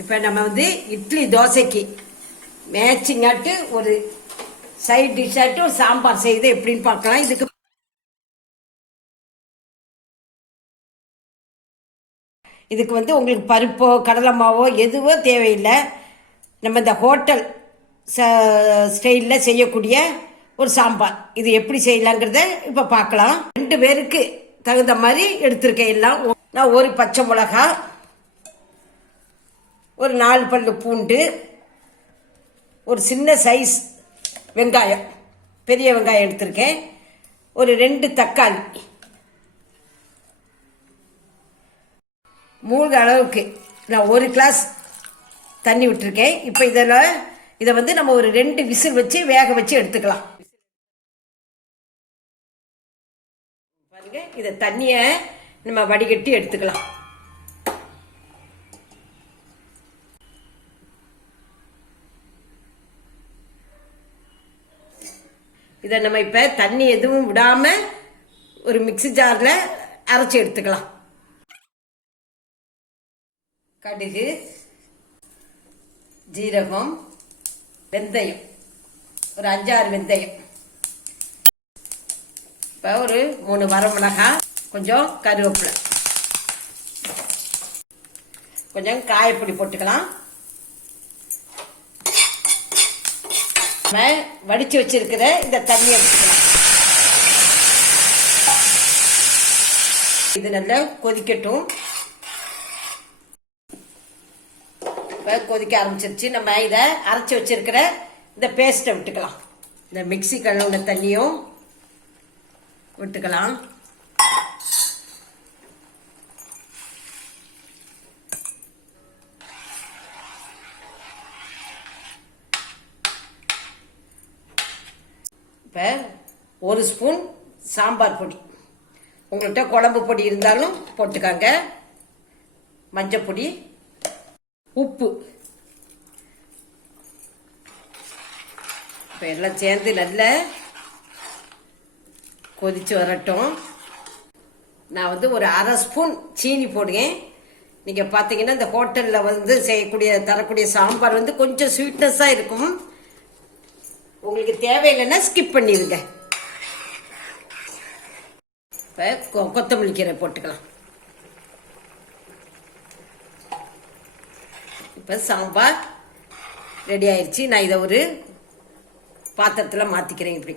இப்போ நம்ம வந்து இட்லி தோசைக்கு மேட்சிங் ஆட்டு ஒரு சைட் டிஷ் ஆட்டு ஒரு சாம்பார் செய்து எப்படின்னு பார்க்கலாம். இதுக்கு வந்து உங்களுக்கு பருப்போ கடலை மாவோ எதுவோ தேவையில்லை. நம்ம இந்த ஹோட்டல் ஸ்டைலில் செய்யக்கூடிய ஒரு சாம்பார் இது எப்படி செய்யலாங்கிறத இப்போ பார்க்கலாம். 2 பேருக்கு தகுந்த மாதிரி எடுத்திருக்கேன். எல்லாம் நான் ஒரு பச்சை மிளகா, ஒரு 4 பல்லு பூண்டு, ஒரு சின்ன சைஸ் வெங்காயம், பெரிய வெங்காயம் எடுத்திருக்கேன், ஒரு 2 தக்காளி, 3 அளவுக்கு நான் 1 கிளாஸ் தண்ணி விட்டுருக்கேன். இப்போ இதை வந்து நம்ம ஒரு 2 விசில் வச்சு வேக வச்சு எடுத்துக்கலாம். பாருங்க, இதை தண்ணியை நம்ம வடிகட்டி எடுத்துக்கலாம். இதை நம்ம இப்போ தண்ணி எதுவும் விடாமல் ஒரு மிக்ஸி ஜாரில் அரைச்சி எடுத்துக்கலாம். கடுகு, ஜீரகம், வெந்தயம், ஒரு 5-6 வெந்தயம், இப்போ ஒரு 3 வரமிளகாய், கொஞ்சம் கருவேப்பிலை, கொஞ்சம் காயப்பொடி போட்டுக்கலாம். நம்ம வடிச்சு வச்சிருக்கிற இந்த தண்ணியை எடுத்துக்கலாம். இது நல்லா கொதிக்கட்டும். இப்போ கொதிக்க ஆரம்பிச்சிருச்சு. நம்ம இதை அரைச்சி வச்சிருக்கிற இந்த பேஸ்ட்டை விட்டுக்கலாம். இந்த மிக்ஸி கழுவுன தண்ணியும் விட்டுக்கலாம். இப்போ 1 ஸ்பூன் சாம்பார் பொடி, உங்கள்கிட்ட குழம்பு பொடி இருந்தாலும் போட்டுக்காங்க, மஞ்சள் பொடி, உப்பு. இப்போ எல்லாம் சேர்ந்து நல்லா கொதிச்சு வரட்டும். நான் வந்து ஒரு 1/2 ஸ்பூன் சீனி போடுவேன். நீங்கள் பார்த்தீங்கன்னா இந்த ஹோட்டலில் வந்து தரக்கூடிய சாம்பார் வந்து கொஞ்சம் ஸ்வீட்னஸாக இருக்கும். உங்களுக்கு தேவையில்லைன்னா ஸ்கிப் பண்ணிடுங்க. இப்போ கொத்தமல்லி கீரை போட்டுக்கலாம். இப்போ சாம்பார் ரெடி ஆயிடுச்சு. நான் இதை ஒரு பாத்திரத்தில் மாற்றிக்கிறேன். இப்படி